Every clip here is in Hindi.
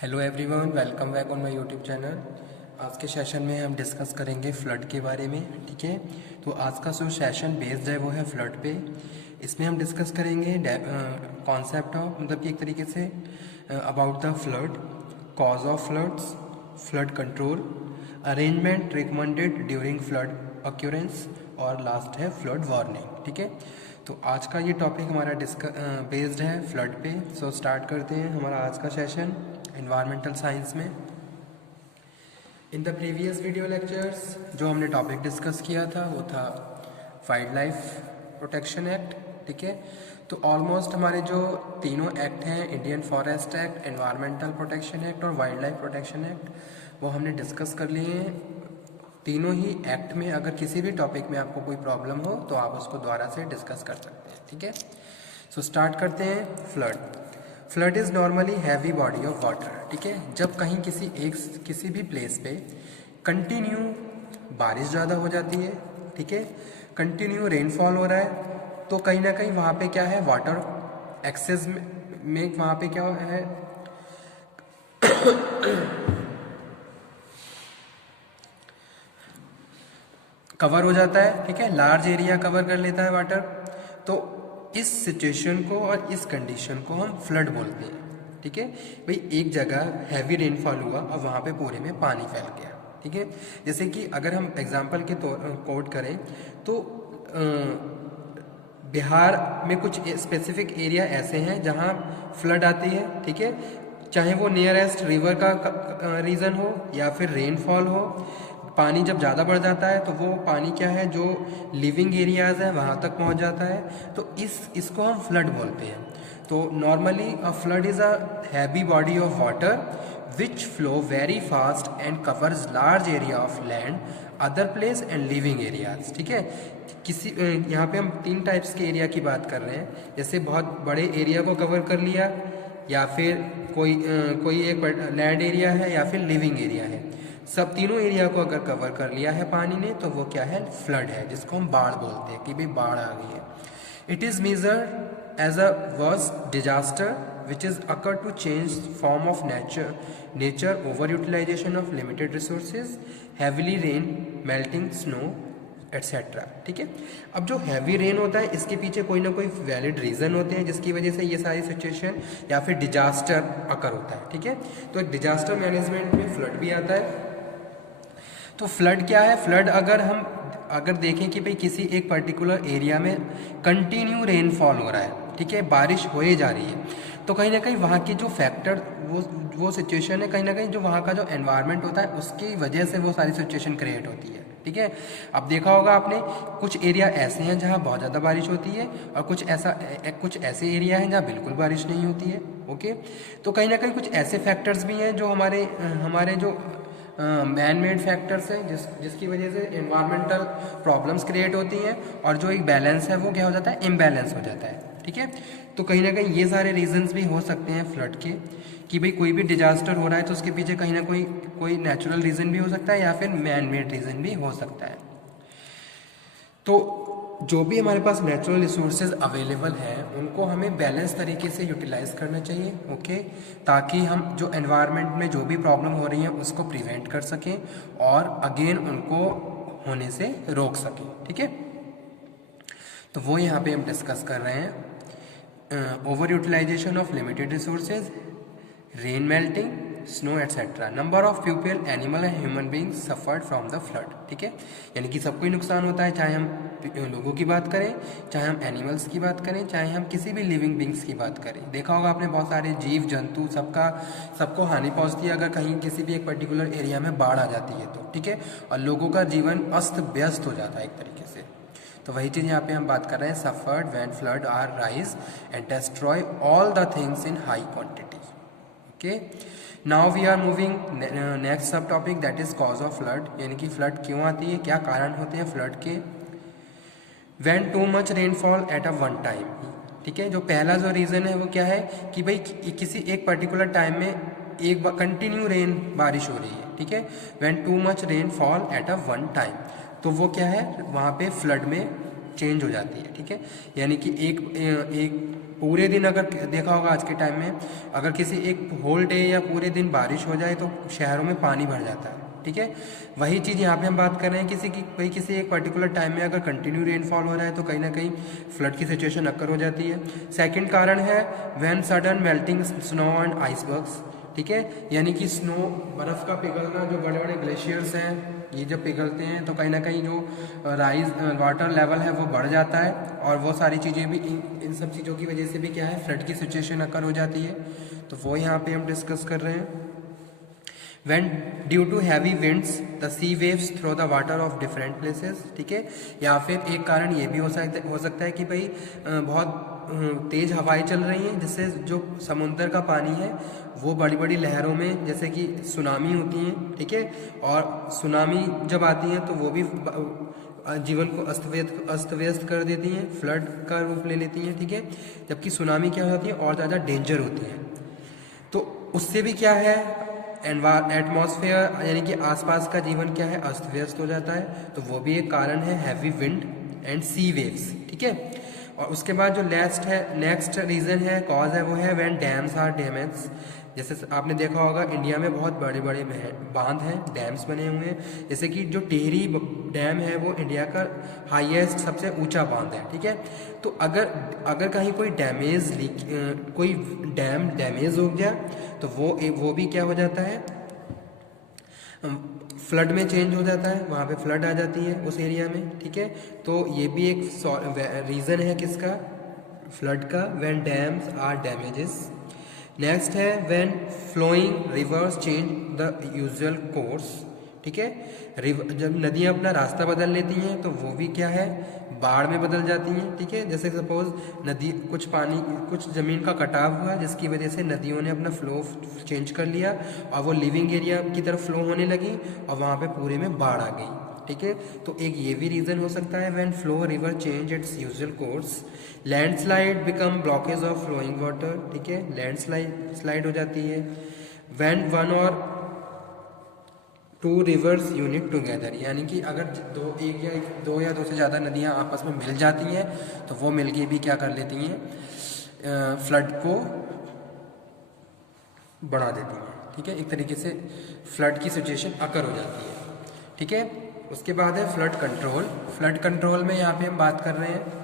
Hello everyone, welcome back on my YouTube channel. आज के सेशन में हम डिस्कस करेंगे फ्लड के बारे में। ठीक है, तो आज का जो सेशन बेस्ड है वो है फ्लड पे। इसमें हम डिस्कस करेंगे कॉन्सेप्ट ऑफ मतलब कि एक तरीके say about the flood, cause of floods, flood control, arrangement recommended during flood occurrence और लास्ट है फ्लड वार्निंग। ठीक है, तो आज का ये टॉपिक हमारा बेस्ड है फ्लड पे। सो स्टार्ट करते हैं हमारा आज का सेशन एनवायरमेंटल साइंस में। In the previous video lectures जो हमने टॉपिक डिस्कस किया था वो था वाइल्ड लाइफ प्रोटेक्शन एक्ट। ठीक है, तो ऑलमोस्ट हमारे जो तीनों एक्ट हैं, Indian forest act, environmental protection act और वाइल्ड लाइफ प्रोटेक्शन एक्ट, वो हमने डिस्कस कर लिए हैं। तीनों ही एक्ट में अगर किसी भी टॉपिक में आपको कोई प्रॉब्लम हो तो आप उसको दोबारा से डिस्कस कर सकते हैं। ठीक है, सो स्टार्ट करते हैं। Flood is normally heavy body of water. ठीक है, जब कहीं किसी भी प्लेस पे कंटिन्यू बारिश ज़्यादा हो जाती है, ठीक है, कंटिन्यू रेनफॉल हो रहा है, तो कहीं ना कहीं वहाँ पे क्या है, वाटर एक्सेस में वहाँ पे क्या है कवर हो जाता है। ठीक है, लार्ज एरिया कवर कर लेता है वाटर। तो इस सिचुएशन को और इस कंडीशन को हम फ्लड बोलते हैं। ठीक है भाई, एक जगह हैवी रेनफॉल हुआ और वहाँ पे पूरे में पानी फैल गया। ठीक है, जैसे कि अगर हम एग्जांपल के तौर कोट करें तो बिहार में कुछ स्पेसिफिक एरिया ऐसे हैं जहाँ फ्लड आती है। ठीक है, चाहे वो नियरेस्ट रिवर का रीजन हो या फिर रेनफॉल हो, पानी जब ज़्यादा बढ़ जाता है तो वो पानी क्या है, जो लिविंग एरियाज़ है वहाँ तक पहुँच जाता है, तो इसको हम फ्लड बोलते हैं। तो normally a flood is a heavy body of water which flow very fast and covers large area of land, other place and living areas. ठीक है, यहाँ पे हम तीन टाइप्स के एरिया की बात कर रहे हैं, जैसे बहुत बड़े एरिया को कवर कर लिया, या फिर कोई एक लैंड एरिया है, या फिर लिविंग एरिया है। सब तीनों एरिया को अगर कवर कर लिया है पानी ने तो वो क्या है, फ्लड है, जिसको हम बाढ़ बोलते हैं कि भाई बाढ़ आ गई है। It is measured as a worst disaster which is occur to change form of nature over utilization of limited resources, heavily rain, melting snow etc. ठीक है, अब जो हैवी रेन होता है इसके पीछे कोई ना कोई वैलिड रीज़न होते हैं जिसकी वजह से ये सारी सिचुएशन या फिर डिजास्टर अकर होता है। ठीक है, तो एक डिजास्टर मैनेजमेंट में फ्लड भी आता है। तो फ्लड क्या है, फ्लड अगर देखें कि भाई किसी एक पर्टिकुलर एरिया में कंटिन्यू रेनफॉल हो रहा है, ठीक है, बारिश हो ही जा रही है, तो कहीं ना कहीं वहाँ की जो फैक्टर वो सिचुएशन है, कहीं ना कहीं जो वहाँ का जो एनवायरनमेंट होता है उसकी वजह से वो सारी सिचुएशन क्रिएट होती है। ठीक है, अब देखा होगा आपने, कुछ एरिया ऐसे हैं जहाँ बहुत ज़्यादा बारिश होती है और कुछ ऐसे एरिया हैं जहाँ बिल्कुल बारिश नहीं होती है। ओके, तो कहीं ना कहीं कुछ ऐसे फैक्टर्स भी हैं जो हमारे जो मैन मेड फैक्टर्स हैं जिसकी वजह से एनवायरमेंटल प्रॉब्लम्स क्रिएट होती हैं, और जो एक बैलेंस है वो क्या हो जाता है, इम्बैलेंस हो जाता है। ठीक है, तो कहीं ना कहीं ये सारे रीजंस भी हो सकते हैं फ्लड के, कि भाई कोई भी डिजास्टर हो रहा है तो उसके पीछे कहीं ना कोई नेचुरल रीज़न भी हो सकता है या फिर मैन मेड रीज़न भी हो सकता है। तो जो भी हमारे पास नेचुरल रिसोर्सेज अवेलेबल हैं उनको हमें बैलेंस तरीके से यूटिलाइज करना चाहिए। ओके, ताकि हम जो एनवायरनमेंट में जो भी प्रॉब्लम हो रही है उसको प्रिवेंट कर सकें और अगेन उनको होने से रोक सकें। ठीक है, तो वो यहाँ पे हम डिस्कस कर रहे हैं। Over utilization of limited resources, rain melting, snow etcetera, number of people, animal and human beings suffered from the flood. ठीक है, यानी कि सबको ही नुकसान होता है, चाहे हम लोगों की बात करें, चाहे हम एनिमल्स की बात करें, चाहे हम किसी भी लिविंग बींग्स की बात करें। देखा होगा आपने, बहुत सारे जीव जंतु सबको हानि पहुंचती है अगर कहीं किसी भी एक पर्टिकुलर एरिया में बाढ़ आ जाती है तो। ठीक है, और लोगों का जीवन अस्त व्यस्त हो जाता है एक तरीके से। तो वही चीज़ यहाँ पे हम बात कर रहे हैं, suffered when flood are rise and destroy all the things in high quantity. Okay, now we are moving next sub topic, that is cause of flood, यानी कि फ्लड क्यों आती है, क्या कारण होते हैं फ्लड के। When too much rainfall at a one time. ठीक है, जो पहला जो रीज़न है वो क्या है कि भाई किसी एक पर्टिकुलर टाइम में एक कंटिन्यू बारिश हो रही है। ठीक है, when too much rainfall at a one time, तो वो क्या है, वहाँ पे फ्लड में चेंज हो जाती है, ठीक है। यानी कि एक पूरे दिन अगर देखा होगा आज के टाइम में, अगर किसी एक होल डे या पूरे दिन बारिश हो जाए तो शहरों में पानी भर जाता है, ठीक है। वही चीज़ यहाँ पे हम बात कर रहे हैं किसी एक पर्टिकुलर टाइम में अगर कंटिन्यू रेनफॉल हो रहा है तो कहीं ना कहीं फ्लड की सिचुएशन अक्कर हो जाती है। सेकंड कारण है when sudden melting snow and icebergs, ठीक है। यानी कि स्नो, बर्फ़ का पिघलना, जो बड़े बड़े ग्लेशियर्स हैं ये जब पिघलते हैं तो कहीं ना कहीं जो वाटर लेवल है वो बढ़ जाता है, और वो सारी चीज़ें भी इन सब चीज़ों की वजह से भी क्या है, फ्लड की सिचुएशन अक्कर हो जाती है। तो वो यहाँ पे हम डिस्कस कर रहे हैं। When due to heavy winds, the sea waves throw the water of different places, ठीक है। या फिर एक कारण ये भी हो सकता है कि भाई बहुत तेज़ हवाएं चल रही हैं, जिससे जो समुद्र का पानी है वो बड़ी बड़ी लहरों में, जैसे कि सुनामी होती हैं, ठीक है। और सुनामी जब आती हैं तो वो भी जीवन को अस्त व्यस्त कर देती हैं, फ्लड का रूप ले लेती हैं, ठीक है। जबकि सुनामी क्या होती है, और ज़्यादा डेंजर होती है। तो उससे भी क्या है, एटमॉस्फेयर यानी कि आसपास का जीवन क्या है, अस्त व्यस्त हो जाता है। तो वो भी एक कारण है, heavy wind and sea waves, ठीक है। और उसके बाद जो नेक्स्ट रीज़न है, कॉज है, वो है व्हेन डैम्स आर डैमेज। जैसे आपने देखा होगा इंडिया में बहुत बड़े बड़े बांध हैं, डैम्स बने हुए हैं। जैसे कि जो टिहरी डैम है वो इंडिया का हाईएस्ट सबसे ऊंचा बांध है, ठीक है। तो अगर कहीं कोई कोई डैम डैमेज हो गया तो वो भी क्या हो जाता है, फ्लड में चेंज हो जाता है, वहाँ पे फ्लड आ जाती है उस एरिया में, ठीक है। तो ये भी एक रीज़न है किसका, फ्लड का, when dams are damages. Next है when flowing rivers change the usual course, ठीक है। जब नदियाँ अपना रास्ता बदल लेती हैं तो वो भी क्या है, बाढ़ में बदल जाती हैं, ठीक है। जैसे सपोज नदी कुछ ज़मीन का कटाव हुआ जिसकी वजह से नदियों ने अपना फ्लो चेंज कर लिया और वो लिविंग एरिया की तरफ फ्लो होने लगी और वहाँ पे पूरे में बाढ़ आ गई, ठीक है। तो एक ये भी रीज़न हो सकता है, when flow river change its usual course. Landslide become blockage of flowing water, ठीक है, लैंडस्लाइड हो जाती है। When one or two rivers unite together, यानी कि अगर दो या दो से ज़्यादा नदियाँ आपस में मिल जाती हैं तो वो मिलके भी क्या कर लेती हैं, फ्लड को बढ़ा देती हैं, ठीक है। एक तरीके से फ्लड की सिचुएशन अकर हो जाती है, ठीक है। उसके बाद है फ्लड कंट्रोल। फ्लड कंट्रोल में यहाँ पे हम बात कर रहे हैं,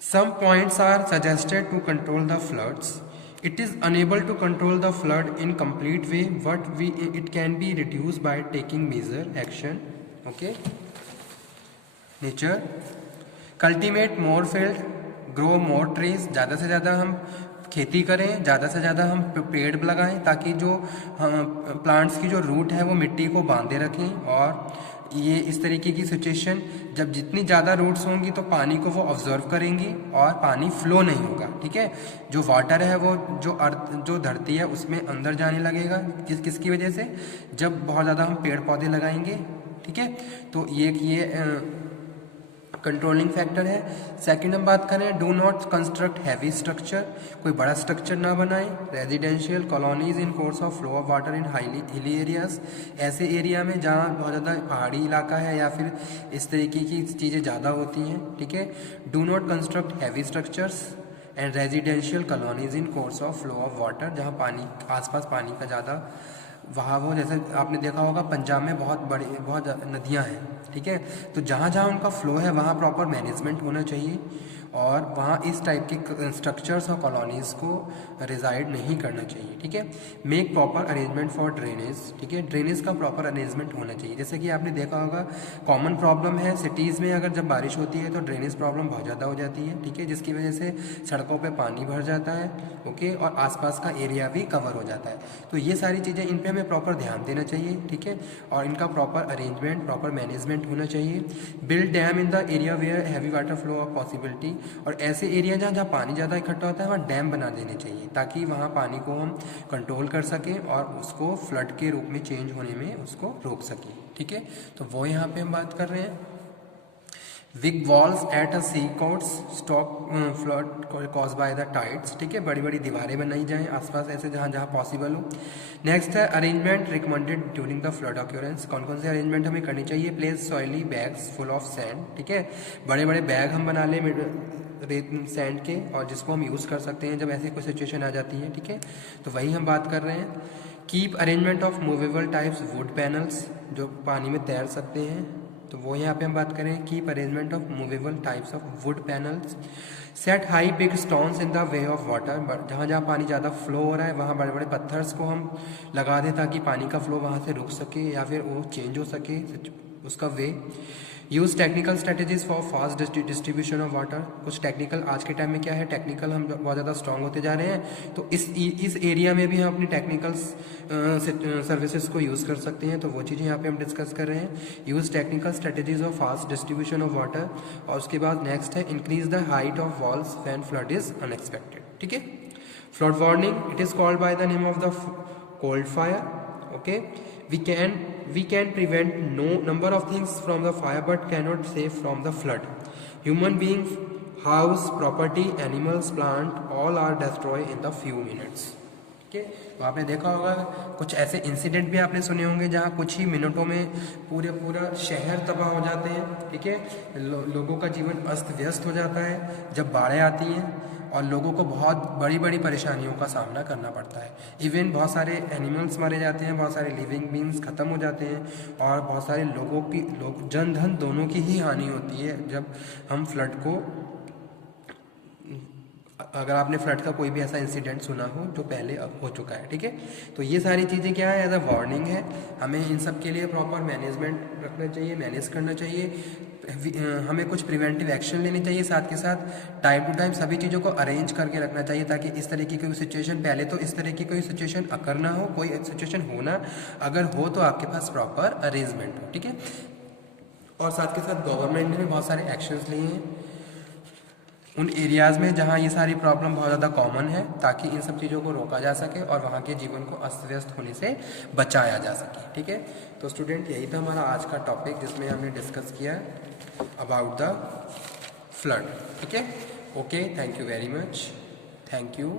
some points are suggested to control the floods. It is unable to control the flood in complete way, but it can be reduced by taking measure action. Okay. Nature. Cultivate more field, grow more trees. ज़्यादा से ज़्यादा हम खेती करें, ज़्यादा से ज़्यादा हम पेड़ लगाएं ताकि जो प्लांट्स की जो रूट है वो मिट्टी को बांधे रखें। और ये इस तरीके की सिचुएशन, जब जितनी ज़्यादा रूट्स होंगी तो पानी को वो ऑब्जर्व करेंगी और पानी फ्लो नहीं होगा, ठीक है। जो वाटर है वो जो धरती है उसमें अंदर जाने लगेगा, किसकी वजह से, जब बहुत ज़्यादा हम पेड़ पौधे लगाएंगे, ठीक है। तो ये कंट्रोलिंग फैक्टर है। सेकंड हम बात करें, do not construct heavy structure, कोई बड़ा स्ट्रक्चर ना बनाएं। Residential colonies in course of flow of water in hilly areas, ऐसे एरिया में जहाँ बहुत ज़्यादा पहाड़ी इलाका है या फिर इस तरीके की चीज़ें ज़्यादा होती हैं, ठीक है। Do not construct heavy structures and residential colonies in course of flow of water, जहाँ पानी आसपास पानी का ज़्यादा वहाँ वो, जैसे आपने देखा होगा पंजाब में बहुत नदियाँ हैं, ठीक है। तो जहाँ जहाँ उनका फ्लो है वहाँ प्रॉपर मैनेजमेंट होना चाहिए और वहाँ इस टाइप के स्ट्रक्चर्स और कॉलोनीज़ को रिजाइड नहीं करना चाहिए, ठीक है। Make proper arrangement for drainage, ठीक है। ड्रेनेज का प्रॉपर अरेंजमेंट होना चाहिए। जैसे कि आपने देखा होगा कॉमन प्रॉब्लम है सिटीज़ में, अगर जब बारिश होती है तो ड्रेनेज प्रॉब्लम बहुत ज़्यादा हो जाती है, ठीक है, जिसकी वजह से सड़कों पर पानी भर जाता है, ओके, और आसपास का एरिया भी कवर हो जाता है। तो ये सारी चीज़ें, इन पर हमें प्रॉपर ध्यान देना चाहिए, ठीक है, और इनका प्रॉपर अरेंजमेंट, प्रॉपर मैनेजमेंट होना चाहिए। Build dam in the area where heavy water flow of possibility, और ऐसे एरिया जहाँ पानी ज़्यादा इकट्ठा होता है वहाँ डैम बना देने चाहिए ताकि वहाँ पानी को हम कंट्रोल कर सकें और उसको फ्लड के रूप में चेंज होने में उसको रोक सकें, ठीक है। तो वो यहाँ पे हम बात कर रहे हैं। Weak walls at a sea coasts stop flood cause by the tides, ठीक है, बड़ी बड़ी दीवारें बनाई जाएं आसपास ऐसे जहाँ जहाँ पॉसिबल हो। नेक्स्ट है arrangement recommended during the flood occurrence, कौन कौन से अरेंजमेंट हमें करनी चाहिए। Place soily bags full of sand, ठीक है, बड़े बड़े बैग हम बना लें रेत सैंड के, और जिसको हम यूज़ कर सकते हैं जब ऐसी कोई सिचुएशन आ जाती है, ठीक है, तो वही हम बात कर रहे हैं। Keep arrangement of movable types would panels, जो पानी में तैर सकते हैं, तो वो यहाँ पे हम बात करें। Keep arrangement of movable types of would panels. Set high big stones in the way of water, जहाँ जहाँ पानी ज़्यादा फ्लो हो रहा है वहाँ बड़े बड़े पत्थर्स को हम लगा दें ताकि पानी का फ्लो वहाँ से रुक सके या फिर वो चेंज हो सके उसका way. Use technical strategies for fast distribution of water, कुछ टेक्निकल आज के टाइम में क्या है, टेक्निकल हम बहुत ज़्यादा स्ट्रांग होते जा रहे हैं, तो इस एरिया में भी हम अपनी टेक्निकल सर्विसेज को यूज़ कर सकते हैं, तो वो चीज़ें यहाँ पे हम डिस्कस कर रहे हैं। Use technical strategies of fast distribution of water, और उसके बाद नेक्स्ट है increase the height of walls when flood is unexpected, ठीक है। Flood warning, it is called by the name of the cold fire, okay. We can prevent no number of things from the fire but cannot save from the flood. Human beings, house, property, animals, plant, all are destroyed in the few minutes. ठीक है, तो आपने देखा होगा कुछ ऐसे इंसिडेंट भी आपने सुने होंगे जहाँ कुछ ही मिनटों में पूरा शहर तबाह हो जाते हैं, ठीक है, लोगों का जीवन अस्त व्यस्त हो जाता है जब बाढ़ें आती हैं, और लोगों को बहुत बड़ी बड़ी परेशानियों का सामना करना पड़ता है। इवन बहुत सारे एनिमल्स मारे जाते हैं, बहुत सारे लिविंग बींग्स ख़त्म हो जाते हैं, और बहुत सारे लोग जन धन दोनों की ही हानि होती है जब हम फ्लड को, अगर आपने फ्लड का कोई भी ऐसा इंसिडेंट सुना हो जो पहले अब हो चुका है, ठीक है। तो ये सारी चीज़ें क्या है, एज अ वार्निंग है, हमें इन सब के लिए प्रॉपर मैनेजमेंट रखना चाहिए, मैनेज करना चाहिए, हमें कुछ प्रिवेंटिव एक्शन लेनी चाहिए, साथ के साथ टाइम टू टाइम सभी चीज़ों को अरेंज करके रखना चाहिए ताकि इस तरह की कोई सिचुएशन, पहले तो इस तरह की कोई सिचुएशन अकर ना हो, कोई सिचुएशन होना अगर हो तो आपके पास प्रॉपर अरेंजमेंट हो, ठीक है। और साथ के साथ गवर्नमेंट ने भी बहुत सारे एक्शंस लिए हैं उन एरियाज़ में जहाँ ये सारी प्रॉब्लम बहुत ज़्यादा कॉमन है, ताकि इन सब चीज़ों को रोका जा सके और वहाँ के जीवन को अस्त व्यस्त होने से बचाया जा सके, ठीक है। तो स्टूडेंट, यही था हमारा आज का टॉपिक जिसमें हमने डिस्कस किया अबाउट द फ्लड, ठीक है। Okay, thank you very much, thank you.